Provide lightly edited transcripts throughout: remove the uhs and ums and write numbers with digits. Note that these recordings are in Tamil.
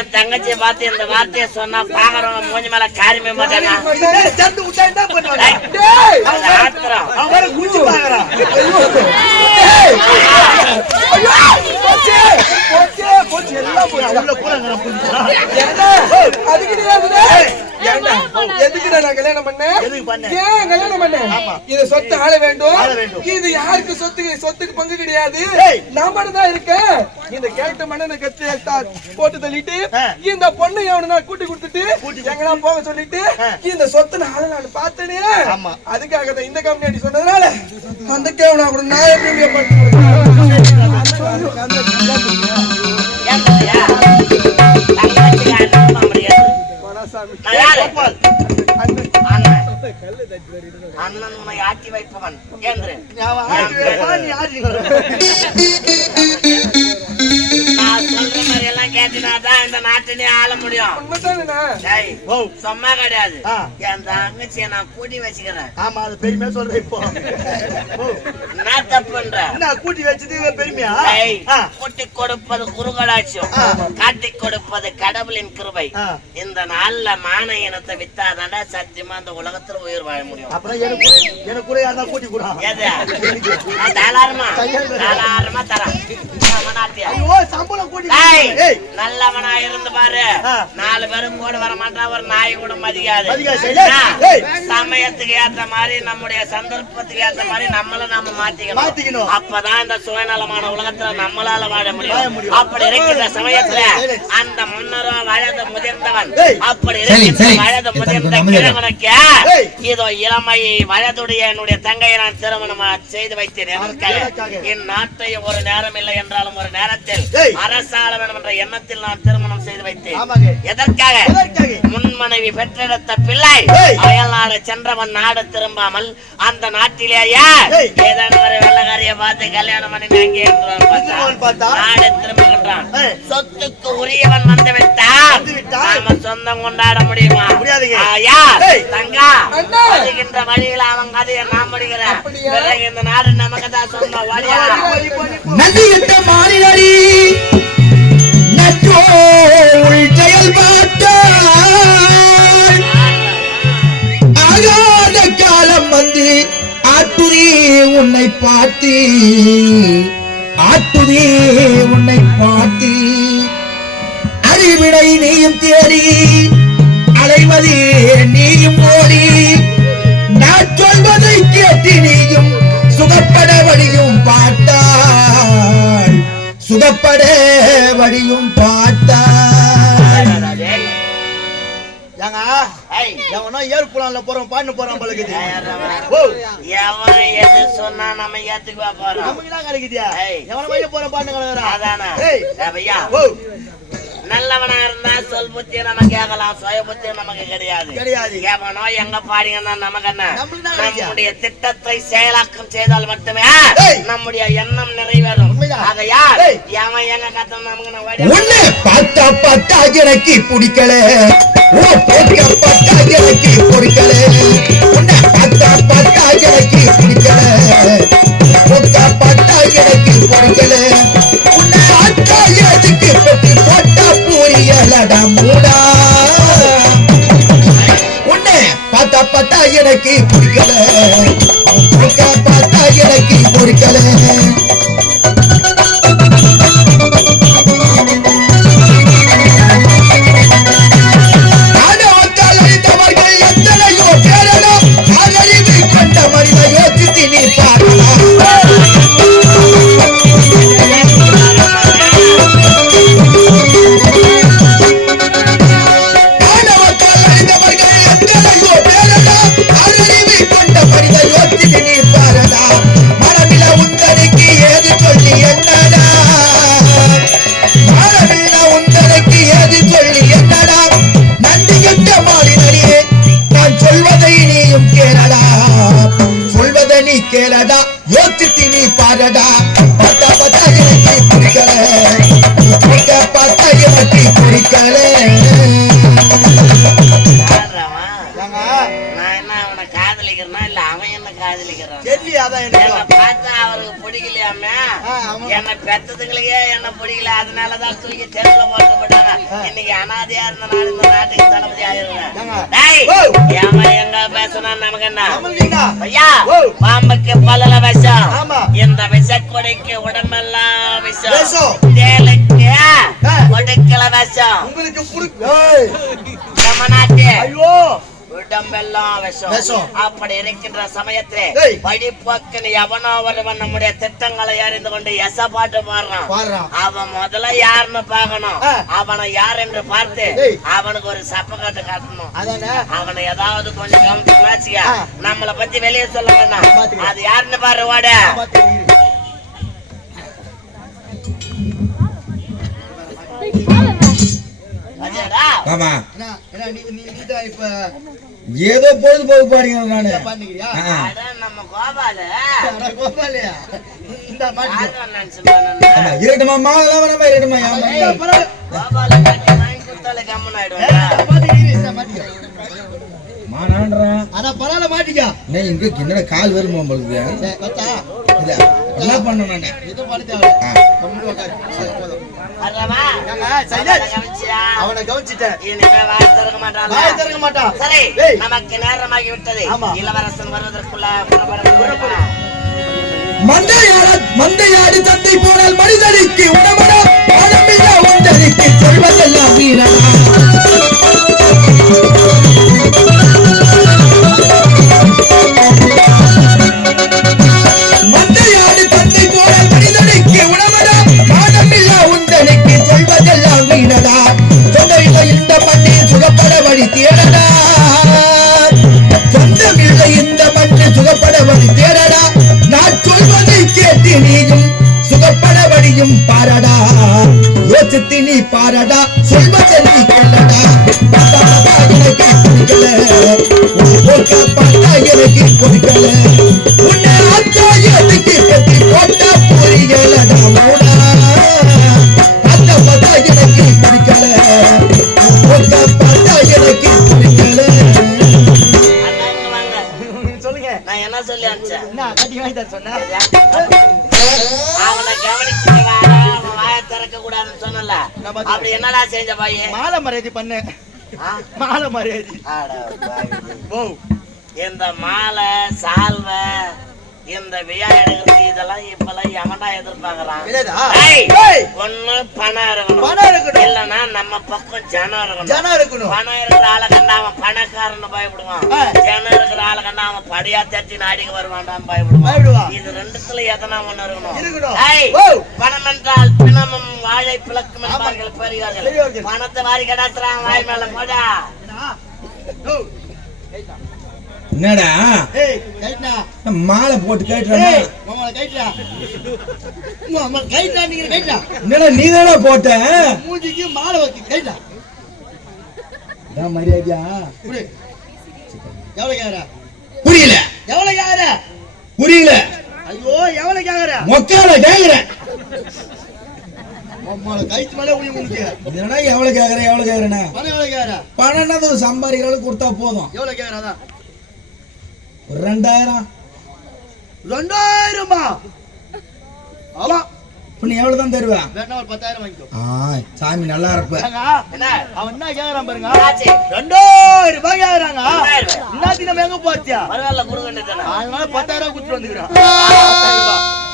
என் தங்கச்சியை பார்த்து இந்த வார்த்தையை சொன்னா பாக்குறவங்க மூஞ்சி மேல காரியமே மாட்டாங்க. கல்யாணம் பண்ணேன் இது சொத்து ஆள வேண்டும். இது யாருக்கு சொத்துக்கு பங்கு கிடையாது. நான் மட்டும் தான் இருக்கேன். இந்த கேட்ட மண்ணை கத்தி போட்டு தள்ளிட்டு இந்த பொண்ணு எவனா கூட்டி கொடுத்துட்டு எங்கன்னா போக சொல்லிட்டு இந்த சொத்து நான் பார்த்தனே. அதுக்காக தான் இந்த கம்பெனி சொன்னதுனால அந்த கேவனா கூட நான் எப்படி அண்ணன் ஆட்சி வைப்பவன் கேட்டினாதான் இந்த நாட்டினே ஆள முடியும். சும்மா கிடையாது. என் தங்கச்சியை நான் கூட்டி வச்சுக்கிறேன். ஆமா அது பெருமையா சொல்றேன். இப்போ நான் தப்புன்ற கூட்டி வச்சது பெருமையா? கூட்டி கொடுப்பது குருகடாட்சியம், காட்டி கொடுப்பது கடவுளின் கிருபை. இந்த நாள்ல மான இனத்தை வித்தாதாண்டா சத்தியமா அந்த உலகத்துல உயிர் வாழ முடியும். அப்புறம் எனக்கு கூட யாரா கூட்டி கூட தாராளமா தரேன். சம்பளம் கூட்டி நல்லவனா இருந்து பாரு. 4 பேரும் கூட வர மாட்டா, ஒரு நாய் கூட மதிக்காது. சமயத்துக்கு ஏற்ற மாதிரி நம்முடைய சந்தர்ப்பத்துக்கு ஏற்ற மாதிரி நம்மள நாம மாத்திக்கணும். அப்பதான் இந்த சுயநலமான உலகத்துல நம்மளால வாழ முடியும். அப்படி இருக்கிற சமயத்துல அந்த முன்னரோ வயது முதிர்ந்தவன், அப்படி இருக்கிற வயது முதிர்ந்த கிழவனுக்கு இதோ இளமை வயதுடைய என்னுடைய தங்கையை நான் திருமணம் செய்து வைத்தேன். என் நாட்டை ஒரு நேரம் இல்லை என்றாலும் ஒரு நேரத்தில் அரசாள வேண்டும் என்ற எண்ணத்தில் நான் திருமணம் செய்து வைத்தேன். எதற்காக? முன்மனைவி பெற்றெடுத்த பிள்ளை அயல் நாடு சென்றவன் நாடு திரும்பாமல் அந்த நாட்டிலேயே ஏதேனும் ஒரு வெள்ளக்காரிய பார்த்து கல்யாணம் பண்ணி அங்கே நாடு திரும்புகின்றான். சொத்துக்கு உரியவன் வந்து விட்டான். நாம சொந்தம் கொண்டாட முடியுமா? தங்கா வருகின்ற வழியில் அவன் கதையை நான் முடிகிறேன். பிறகு இந்த நாடு நமக்கு தான் சொந்தம். வழியா ஆகாத காலம் வந்து ஆட்டுதே உன்னை பார்த்து, ஆட்டுதே உன்னை பார்த்து அறிவிடை நீயும் தேடி அலைவதே நீயும் ஓடி நான் சொல்வதை கேட்டு நீயும் சுகப்பட வழியும் பார்த்தாள், சுகப்பட வழியும் பார்த்தாள். ஏற்புலான்ல போறோம் பாட்டு போறோம் பழகுது. எது சொன்னா நம்ம ஏத்துக்குவா போறோம். நமக்கு தான் கிடைக்குதியா? எவன போறோம் பாட்டு கலவரா? அதானா நல்லவனா இருந்தா சொல் புத்தி நம்ம கேட்கலாம், சுய புத்தி நமக்கு கிடையாது. எவனோ எங்க பாடிங்கன்னா நமக்கு என்ன? நம்முடைய திட்டத்தை செயலாக்கம் செய்தால் மட்டுமே நம்முடைய எண்ணம் நிறைவேறும். ஆகையால் எவன் எங்க கத்த நமக்கு உன்னை பார்த்தா பார்த்தா எனக்கு பிடிக்கல, பார்த்தா எனக்கு பிடிக்கல, உன்னை பார்த்தா பார்த்தா எனக்கு பிடிக்கல, பார்த்தா எனக்கு பிடிக்கல, உன்னை அத்தா எதுக்கு பத்தி போட்டா புரியலடா மூடா, உன்னை பார்த்தா பார்த்தா எனக்கு பிடிக்கல, பார்த்தா எனக்கு பிடிக்கல. கேளடா யோசித்து நீ பாரடா, பார்த்தா பார்த்தா எனக்கு பிடிக்கல, பார்த்தா எனக்கு பிடிக்கல. நான் என்ன அவனை காதலிக்கிறேன்னா இல்ல அவன் என்ன காதலிக்கிறான்? என்ன பார்த்தா அவருக்கு பிடிக்கலையாமே, என்ன பெத்ததுங்களையே என்ன பிடிக்கல, அதனாலதான் தூக்கி தெருல போட்டு போட்டாங்க. இன்னைக்கு அனாதையா இருந்த நாடு இந்த நாட்டுக்கு தளபதி ஆயிருவேன். ஏங்க? டேய், ஓ. எவன் எங்க பேசுனா நமக்கு என்ன? நம்மளுக்கு ஐயா, ஓ. பாம்புக்கு பல்லல விஷம், ஆமா. இந்த விஷக்கொடைக்கு உடம்பெல்லாம் விஷம், விஷம். தேலுக்கு ஒடுக்கல விஷம், உங்களுக்கு ஏய் நம்ம நாட்டு ஐயோ உடம்பெல்லாம் விஷம். விஷம். அப்படி இருக்கின்ற சமயத்திலே ஏய். படிப்போக்குன்னு எவனோ ஒருவன் நம்முடைய திட்டங்களை அறிந்து கொண்டு எசப்பாட்டு பாடுறான். பாருடா அவன் முதல்ல யாருன்னு பார்க்கணும். ஆ. அவனை யார் என்று பார்த்து ஏய். அவனுக்கு ஒரு சப்பக்காட்டு காட்டணும். அதானே அவனை ஏதாவது கொஞ்சம் கவனிச்சுனாச்சியா ஆ. நம்மளை பத்தி வெளியே சொல்ல வேண்டாம். பாத்துக்கிறேன். அது யாருன்னு பாரு ஓட. அஜயடா, ஆமா என்ன நீ தான் இப்ப ஏதோ பொழுதுபோக்கு பாருங்க நானு பண்ணிக்கிறியா அட நம்ம கோபாலு கோபாலையா இந்த மாட்டி யாரும் நினைச்சுப்பானு. ஆமா இருக்கட்டுமா மாதெல்லாம் வேணாமா இருக்கட்டுமா ஏமா கோபாலு கட்டி வாங்கி கொடுத்தாலே கம்மன் ஆயிடுவேன். மானான்றேன் அதான் பரவாயில்ல மாட்டிக்கா என்ன இங்க என்னடா கால் வருமா உங்களுக்கு இல்ல என்ன பண்ண நானு எதுவும் பண்ண தேவை உட்காரு அறவா, கவனிச்சியா? அவனை கவனிச்சிட்டேன் இனிமே வாய் திறக்க மாட்டான். வாய் திறக்க மாட்டான் சரி, ஏய். நமக்கு நேரமாகி விட்டது. ஆமா. இளவரசன் வருவதற்குள்ள புறப்பட மந்தையாடி தந்தை போனால் மனிதனுக்கு உணவனா பணமில்லா ஒன்றனுக்கு சொல்வதெல்லாம் வீணா மந்தையாடி தந்தை போனால் மனிதனுக்கு உணவனா பணமில்லா ஒன்றனுக்கு சொல்வதெல்லாம் வீணடா சொந்த இந்த மண்ணில் சுகப்பட வழி தேடடா சொந்தமில்லை இந்த மண்ணில் சுகப்பட வழி தேடடா நான் சொல்வதை கேட்டு நீயும் சுகப்பட வழியும் பாரடா யோசித்து நீ பாரடா சொல்வதை நீ கேளடா எனக்கு பிடிக்கல போக்க பார்த்தா எனக்கு பிடிக்கல உன்னை அத்தா எதுக்கு கட்டி போட்டா புரியலடா மூடா அந்த பார்த்தா எனக்கு பிடிக்கல போக்க பார்த்தா எனக்கு பிடிக்கல சொல்லுங்க நான் என்ன சொல்லி அனுப்பிச்சேன்? என்ன கட்டி வாங்கி தர சொன்ன அவனை கவனிச்சு வாடா, அவன் வாயை திறக்க கூடாதுன்னு சொன்னல. அப்படி என்னடா செஞ்ச பையன்? மாலை மரியாதை பண்ணு மாலை மரியாதை ஓ இந்த மாலை சால்வை இந்த வியா எடுக்கிறது இதெல்லாம் இப்பெல்லாம் எவன்டா எதிர்பார்க்கறான்? கிடையாதா? ஏய், ஏய். ஒண்ணு பணம் இருக்கணும், பணம் இருக்கணும். இல்லன்னா நம்ம பக்கம் ஜனம் இருக்கணும். ஜனம் இருக்கணும் பணம் இருக்கிற ஆளை கண்டா அவன் பணக்காரன்னு பயப்படுவான். ஆ. ஜனம் இருக்கிற ஆளை கண்டா அவன் படியா தட்டி நாடிக்கு வருவான்டான்னு பயப்படுவான். பயப்படுவான். இது ரெண்டுத்துல எதனா ஒண்ணு இருக்கணும். இருக்கணும். ஏய், ஓ. பணம் என்றால் பிணமும் வாழை பிளக்கும் என்பார்கள் பெரியவர்கள். பெரியவர்கள். பணத்தை வாரி கடாத்துறான் வாய் மேல போடா. ஓ என்னடா ஏய் கைட்னா மாலை போட்டு கேட்டுறேன் ஏய் மாமா கைட்னா மாமா கைட்னா நீங்க கைட்னா என்னடா நீதானே போட்ட மூஞ்சிக்கு மாலை வச்சு கைட்னா நான் மரியாதையா புடி எவ்வளவு கேக்குற புரியல எவ்வளவு கேக்குற புரியல ஐயோ எவ்வளவு கேக்குற மொக்கால கேக்குறேன் மாமா கைட் மேல உயிர் உங்களுக்கு என்னடா எவ்வளவு கேக்குறேன்னா பணம் எவ்வளவு கேக்குற பணம்னா சம்பாதிக்கிற அளவுக்கு கொடுத்தா போதும் எவ்வளவு கேக்குற அதான் ஒரு 2000 2000 ஆமா இப்ப நீ எவ்வளவு தான் தருவ வேணா ஒரு 10000 வாங்கிக்கோ சாமி நல்லா இருப்ப என்ன அவன் என்ன கேக்குறான் பாருங்க ஆச்சு? 2000 ரூபாய் கேக்குறாங்க 2000 ரூபாய். இன்னைக்கு நம்ம எங்க போறச்சியா பரவாயில்ல கொடுக்க வேண்டியதுதானே? அதனால 10000 கொடுத்துட்டு வந்துக்கிறான்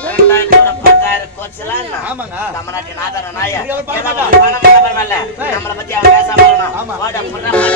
2000 10,000 கோச்சலாம் என்ன? ஆமாங்க நம்ம நாட்டின் ஆதார நாயா? இது எவ்வளவு பணம் ஏதோ ஒரு பணம் இருந்தா பரவாயில்ல. நம்மளை பத்தி அவன் பேசாம இருக்கணும். ஆமா. வாடா, புறா, வாடா.